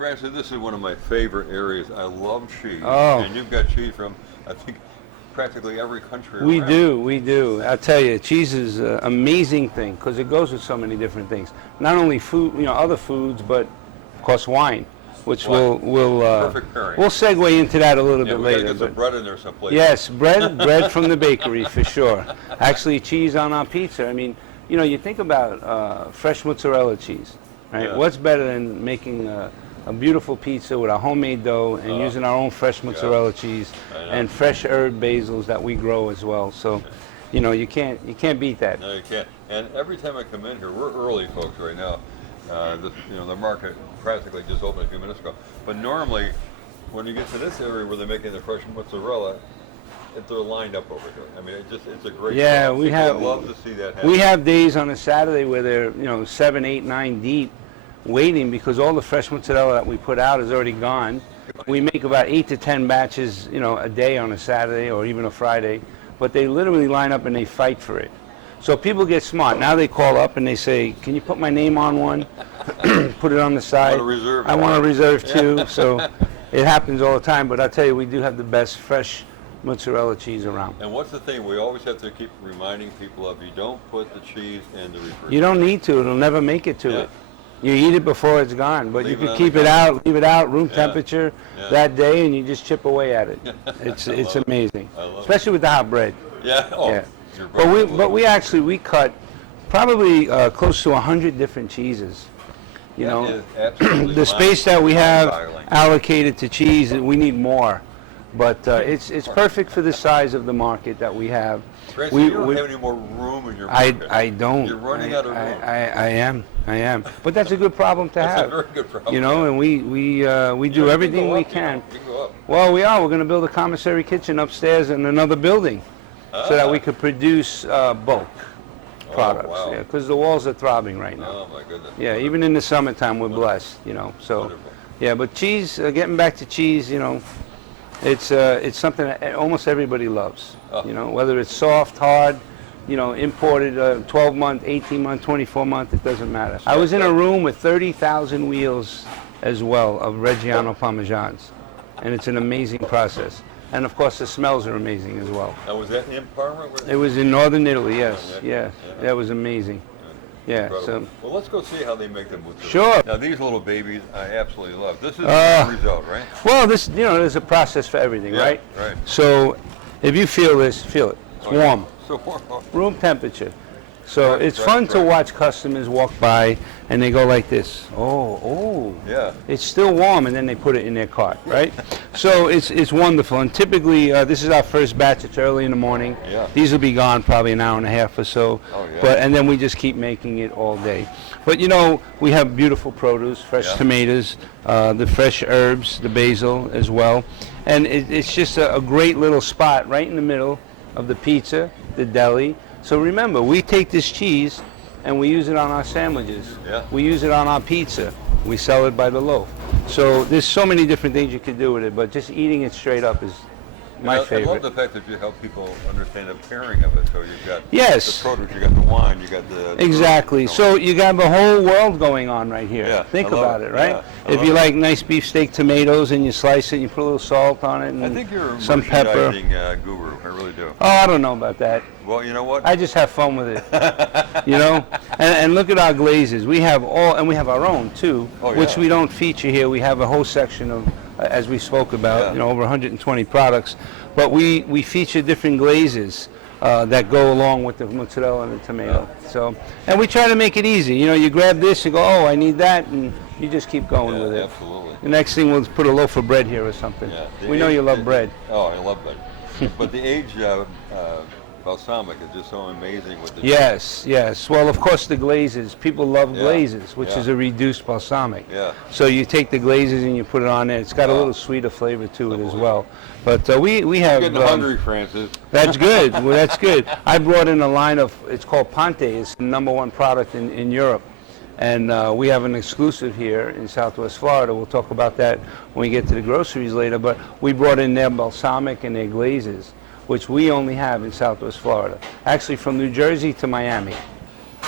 Francis, this is one of my favorite areas. I love cheese. Oh. And you've got cheese from, I think, practically every country We around. do, we do. I'll tell you, cheese is an amazing thing because it goes with so many different things. Not only food, other foods, but of course wine, which we'll Perfect pairing. we'll segue into that a little Yeah, bit we gotta later. get some bread in there someplace. Yes, bread from the bakery for sure. Actually, cheese on our pizza. I mean, you think about fresh mozzarella cheese, right? Yeah. What's better than making a beautiful pizza with our homemade dough and using our own fresh mozzarella cheese and fresh herb basils that we grow as well. So, you can't beat that. No, you can't. And every time I come in here, we're early, folks, right now. The market practically just opened a few minutes ago. But normally, when you get to this area where they're making the fresh mozzarella, they're lined up over here. I mean, it's a great. Yeah, crowd. we have. I love to see that happen. We have days on a Saturday where they're 7, 8, 9 deep, waiting because all the fresh mozzarella that we put out is already gone. We make about 8 to 10 batches, a day on a Saturday or even a Friday, but they literally line up and they fight for it. So people get smart. Now they call up and they say, "Can you put my name on one? Put it on the side. I want to reserve two." So it happens all the time. But I tell you, we do have the best fresh mozzarella cheese around. And what's the thing we always have to keep reminding people of? You don't put the cheese in the refrigerator. You don't need to. It'll never make it to it. You eat it before it's gone, but you Leave it can on keep the it out, leave it out, room temperature that day, and you just chip away at it. It's amazing, especially with the hot bread. Yeah. Oh, Yeah. But we cut probably close to 100 different cheeses. That is absolutely The space that we have mind-boggling. allocated to cheese, we need more. But it's perfect for the size of the market that we have. Francis, you don't have any more room in your market. I don't. You're running out of room. I am. But that's a good problem to That's have. a very good problem. And we do everything we can. You can go up. Well, we are. We're going to build a commissary kitchen upstairs in another building, so that we could produce bulk products. wow. Yeah, because the walls are throbbing right now. Oh my goodness. Yeah, even in the summertime, we're blessed. So, Wonderful. yeah. But cheese. Getting back to cheese, it's something that almost everybody loves. Whether it's soft, hard, imported, 12-month, 18-month, 24-month, it doesn't matter. I was in a room with 30,000 wheels as well of Reggiano Parmesans, and it's an amazing process. And of course, the smells are amazing as well. Now, was that in Parma? It was in northern Italy, yes. Yeah. That was amazing. Yeah. Incredible. So. Well, let's go see how they make them. Sure. Now, these little babies, I absolutely love. This is the end result, right? Well, there's a process for everything, right? Right. So, if you feel this, feel it. It's warm. So warm. Room temperature. So Right, it's right, fun to right. watch customers walk by and they go like this. Oh, Yeah. it's still warm, and then they put it in their cart, right? So it's wonderful. And typically, this is our first batch. It's early in the morning. Yeah. These will be gone probably an hour and a half or so. Oh, yeah. And then we just keep making it all day. But we have beautiful produce, fresh tomatoes, the fresh herbs, the basil as well, and it's just a great little spot right in the middle of the pizza, the deli. So remember, we take this cheese and we use it on our sandwiches. Yeah. We use it on our pizza. We sell it by the loaf. So there's so many different things you could do with it, but just eating it straight up is my favorite. I love the fact that you help people understand the pairing of it. So you've got Yes. the produce, you got the wine, you got the Exactly. fruit, So you got the whole world going on right here. Yeah, Think I love about it. it, right? Yeah, I If love you it. like nice beefsteak tomatoes and you slice it, you put a little salt on it and I think you're a some pepper. merchandising guru. I really do. Oh, I don't know about that. Well, you know what? I just have fun with it, And look at our glazes. We have and we have our own too, which we don't feature here. We have a whole section of, as we spoke about, over 120 products. But we feature different glazes that go along with the mozzarella and the tomato. So, and we try to make it easy. You grab this and go, oh, I need that, and you just keep going with it. Absolutely. The next thing we'll put a loaf of bread here or something. Yeah. We know you love bread. Oh, I love bread. But the aged balsamic is just so amazing with the Yes. Well, of course, the glazes. People love glazes, which is a reduced balsamic. Yeah. So you take the glazes and you put it on there. It's got a little sweeter flavor to it as well. But we have. Getting hungry, Francis. That's good. Well, that's good. I brought in a line of. It's called Ponte. It's the #1 product in Europe, and we have an exclusive here in Southwest Florida. We'll talk about that when we get to the groceries later. But we brought in their balsamic and their glazes, which we only have in Southwest Florida. Actually, from New Jersey to Miami.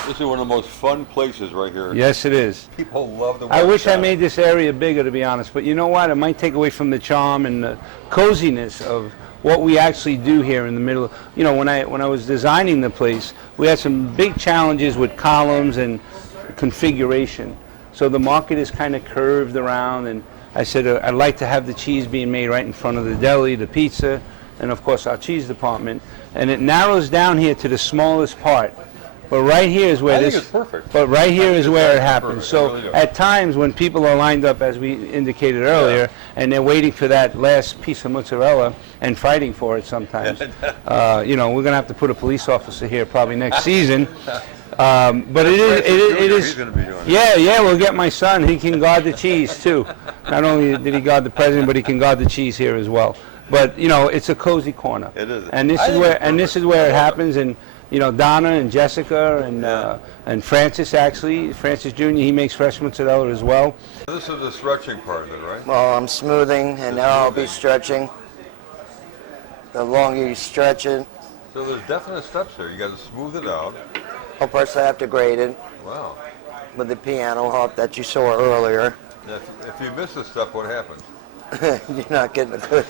This is one of the most fun places right here. Yes, it is. People love the I wish I West made this area bigger, to be honest, but you know what? It might take away from the charm and the coziness of what we actually do here in the middle. You know, when I was designing the place, we had some big challenges with columns and configuration. So the market is kind of curved around, and I said I'd like to have the cheese being made right in front of the deli, the pizza, and of course our cheese department. And it narrows down here to the smallest part. But right here is where I this. think it's perfect. But right here is where it happens. Perfect. So I really do. at times when people are lined up, as we indicated earlier, and they're waiting for that last piece of mozzarella and fighting for it sometimes, you know, we're gonna have to put a police officer here probably next season. But it is. He's going to be doing it. Yeah, we'll get my son. He can guard the cheese too. Not only did he guard the president, but he can guard the cheese here as well. But you know, it's a cozy corner. It is. And this is where it happens. And you know, Donna and Jessica and Francis, actually, Francis Jr., he makes fresh mozzarella as well. This is the stretching part of it, right? Well, I'm smoothing, and now I'll be stretching. The longer you stretch it, So there's definite steps here. You got to smooth it out. well, first I have to grate it Wow. with the piano hop that you saw earlier. Now, if you miss this stuff, what happens? You're not getting a good.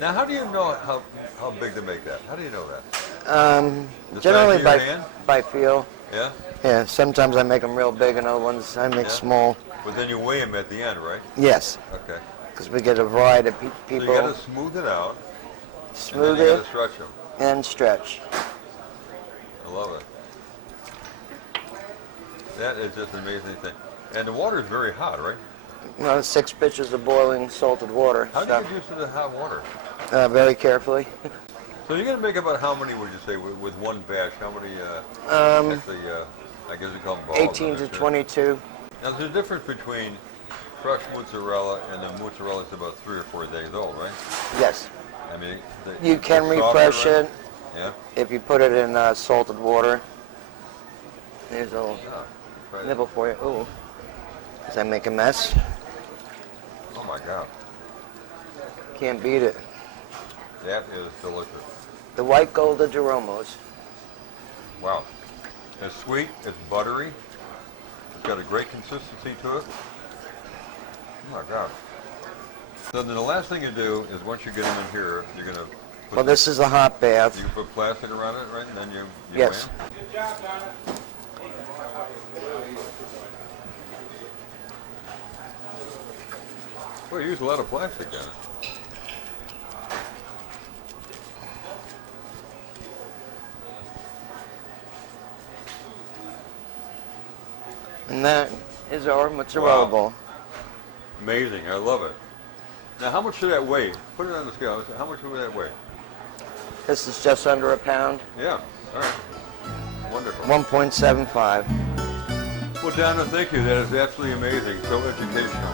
Now, how do you know how big to make that? How do you know that? The size Generally of your hand? by feel. Yeah? Yeah, sometimes I make them real big, and other ones I make Yeah. small. But then you weigh them at the end, right? Yes, Okay. because we get a variety of So people. you got to smooth it out, Smooth and then you it got to stretch them. and stretch. I love it. That is just an amazing thing. And the water is very hot, right? You know, 6 pitchers of boiling salted water. How do you get used to the hot water? Very carefully. So you're going to make about how many, would you say, with one batch? How many, actually, I guess we call them balls. 18 to 22. Now, there's a difference between fresh mozzarella and the mozzarella that's about 3 or 4 days old, right? Yes. I mean, You can it's softer, refresh right? it Yeah? if you put it in salted water. There's a little Oh, try that. nibble for you. Ooh. Does that make a mess? Oh my God. Can't beat it. That is delicious. The white gold of DeRomo's. Wow. It's sweet, it's buttery, it's got a great consistency to it. Oh my God. So then the last thing you do is once you get them in here, you're going to put Well, this is a hot bath. you put plastic around it, right? And then you Yes. weigh 'em? Well, you use a lot of plastic then. And that is our mozzarella Wow. ball. Amazing, I love it. Now, how much should that weigh? Put it on the scale. How much would that weigh? This is just under a pound. Yeah, all right. Wonderful. 1.75. Well, Donna, thank you. That is absolutely amazing. So educational.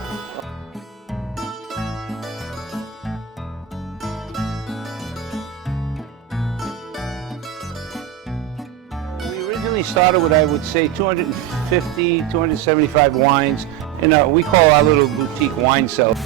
We originally started with, I would say, 250, 275 wines, and we call our little boutique wine cellar.